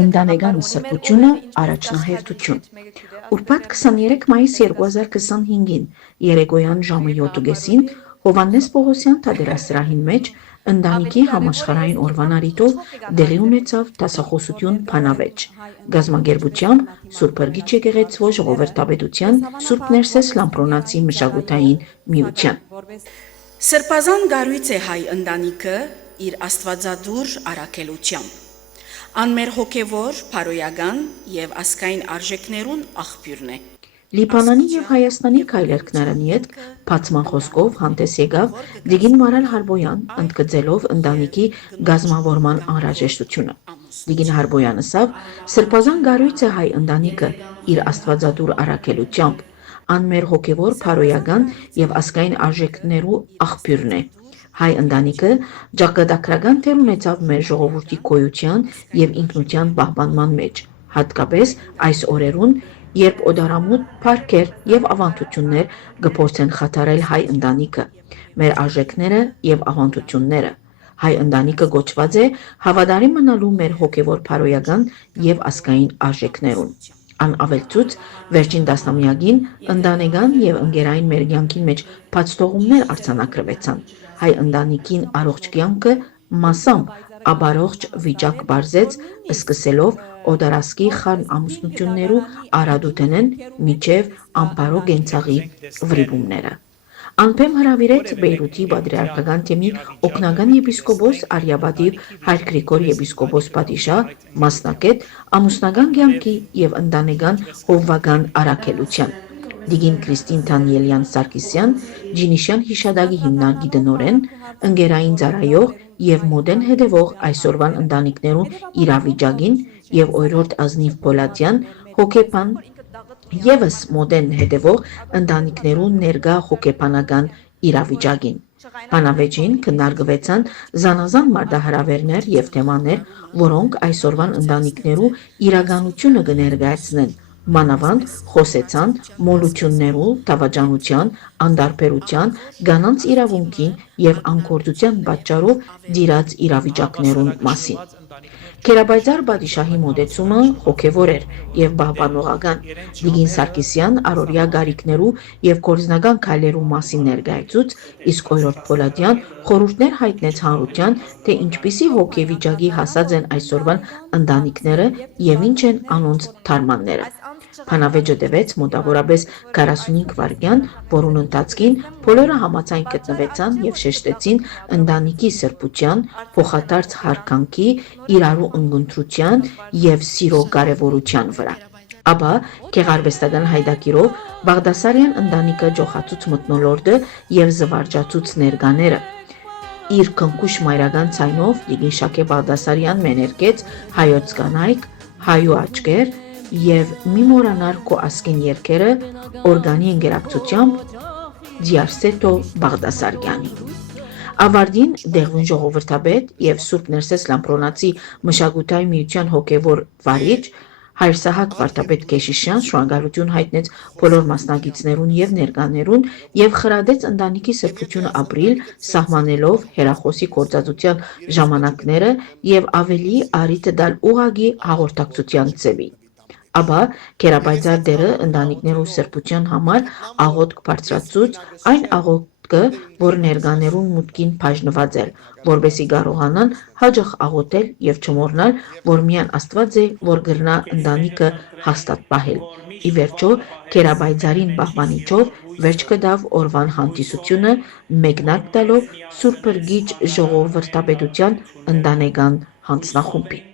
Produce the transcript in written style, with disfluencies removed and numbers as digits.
Ընտանեկան սրբությունը առաջնահերթություն։ Ուրբաթ 23 մայիս 2025-ին երեկոյան ժամը 7:30 Հովհաննես Պողոսյան թատերասրահին մեջ ընտանիքի համաշխարհային օրվան առիթով դեղի ունեցավ դասախոսություն բանավեճ, գազմագերբությամբ Սուրբ Հրգիչ եկեղեցվո ժողովրդապետության Սուրբ Ներսես Լամպրոնացի մշակութային միության։ Սրբազան գարույց է հայ ընտանիքը իր աստվածադուր առաքելությամբ, անմեր հոգևոր, փարոյական եւ ասկային արժեքներուն աղբյուրն է։ Լիբանանի եւ Հայաստանի քայլերքնարանի հետ բացման խոսքով հանդես եկավ Տիկին Մարալ Հարբոյան, ընդգծելով ընտանիքի գազմավորման անհրաժեշտությունը։ Տիկին Հարբոյանը ասավ. «Սրբազան գարույց է հայ ընտանիքը իր աստվածադուր առաքելությամբ, անմեր հոգևոր, փարոյական եւ ասկային արժեքներու աղբյուրն է։ Հայ ընտանիքը ճակատագրական դեր ունեցավ մեր ժողովրդի գոյության եւ ինքնության պահպանման մեջ, հատկապես այս օրերուն, երբ օդարամուտ փառքեր եւ ավանդություններ կփորձեն խաթարել հայ ընտանիքը, մեր արժեքները եւ ավանդությունները։ Հայ ընտանիքը կոչված է հավատարիմ մնալու մեր հոգևոր փարոյական եւ ասկային արժեքներուն։ Անավելցուց վերջին տասնամյակին ընտանեկան եւ ընկերային մեր կյանքին մեջ բացթողումներ արձանագրվեցան։ Հայ ընտանիքին առողջ կյանքը մասամբ աբարողջ վիճակ բարձեց, սկսելով օդարասկի խառն ամուսնություններու արադութենեն միջև ամբարո գենցաղի վրիպումները։ Անպեմ հրավիրեց Բեյրութի պատրիարքական թեմի օգնական եպիսկոպոս Արիաբադիվ Հայր Գրիգոր եպիսկոպոս պատիշահ մասնակետ ամուսնական կյանքի եւ ընտանեկան հովվական առաքելության։ Տիկին Քրիստին Դանիելյան Սարգսյան, Ջինիշյան հիշադակի հիմնարկի տնօրեն, ընկերային ծառայող եւ մոդեն հետևող այսօրվան ընտանիքներու իրավիճակին եւ օրորդ Ազնիվ Պոլատյան հոգեբան եւս մոդեն հետևող ընտանիքներու ներկա հոգեբանական իրավիճակին։ Բանավեճին քննարկվեցան զանազան մարտահրավերներ եւ թեմաներ, որոնք այսօրվան ընտանիքներու իրականությունը կներկայացնեն։ Մանավանդ խոսեցան մոլություններու, դավաճանության, անդարբերության, կանանց իրավունքին եւ անկորդության պատճառով դիրած իրավիճակներուն մասին։ Քերաբայձար պատիշահի մոտեցումը հոգևոր էր եւ պահպանողական։ Տիկին Սարգսյան առօրյա գարիքներու եւ գործնական քայլերու մասին ներկայացուց, իսկ օրորդ Պոլատյան խորհուրդներ հայտնեց հանրության, թե ինչպիսի հոգեվիճակի հասած են այսօրվան ընտանիքները եւ ինչ են անոնց թարմանները։ Բանավեճը տևեց մոտավորապես 45 վայրկյան, որուն ընթացքին բոլորը համաձայն գտնվեցան եւ շեշտեցին ընտանիքի սրբության, փոխադարձ հարկանքի, իրարու ընկընտրության եւ սիրո կարեւորության վրա։ Ապա գեղարվեստական հայդակիրով Բաղդասարյան ընտանիքը ջոխացուց մթնոլորտը եւ զվարճացուց ներկաները։ Իր քնքուշ մայրական ցայնով Տիկին Շակե Բաղդասարյան մեներկեց հայոց կանայք, հայու աչքեր եւ մի մորանար քո ասկին երկերը օրգանի ընկերակցությամբ Դիարսետո Բաղդասարյանի։ Ավարտին դեղուն ժողովրդապետ եւ Սուրբ Ներսես Լամպրոնացի մշակութային միության հոգևոր վարիչ Հայր Սահակ վարդապետ Քեշիշյան շնորհակալություն հայտնեց բոլոր մասնակիցներուն եւ ներկաներուն եւ խրադեց ընտանիքի սրբությունը ապրիլ, սահմանելով հեռախոսի գործածության ժամանակները եւ ավելի առիթ տալ ուղղակի հաղորդակցության ձևի։ Ապա Քերաբայձար դերը ընտանիքներու սրբության համար աղոթք բարձրացուց, այն աղոթքը, որ ներկաներուն մուտքին բաժնված էր, որպեսզի կարողանան հաջող աղոթել եւ չմոռնալ, որ միայն Աստված է, որ կրնա ընտանիքը հաստատ պահել։ Ի վերջո, Քերաբայձարին պահպանիչով վերջ կդավ օրվան հանդիսությունը, մեկնարկ տալով Սուրբ Հրգիչ ժողովրդապետության ընտանեկան հանձնախումբին։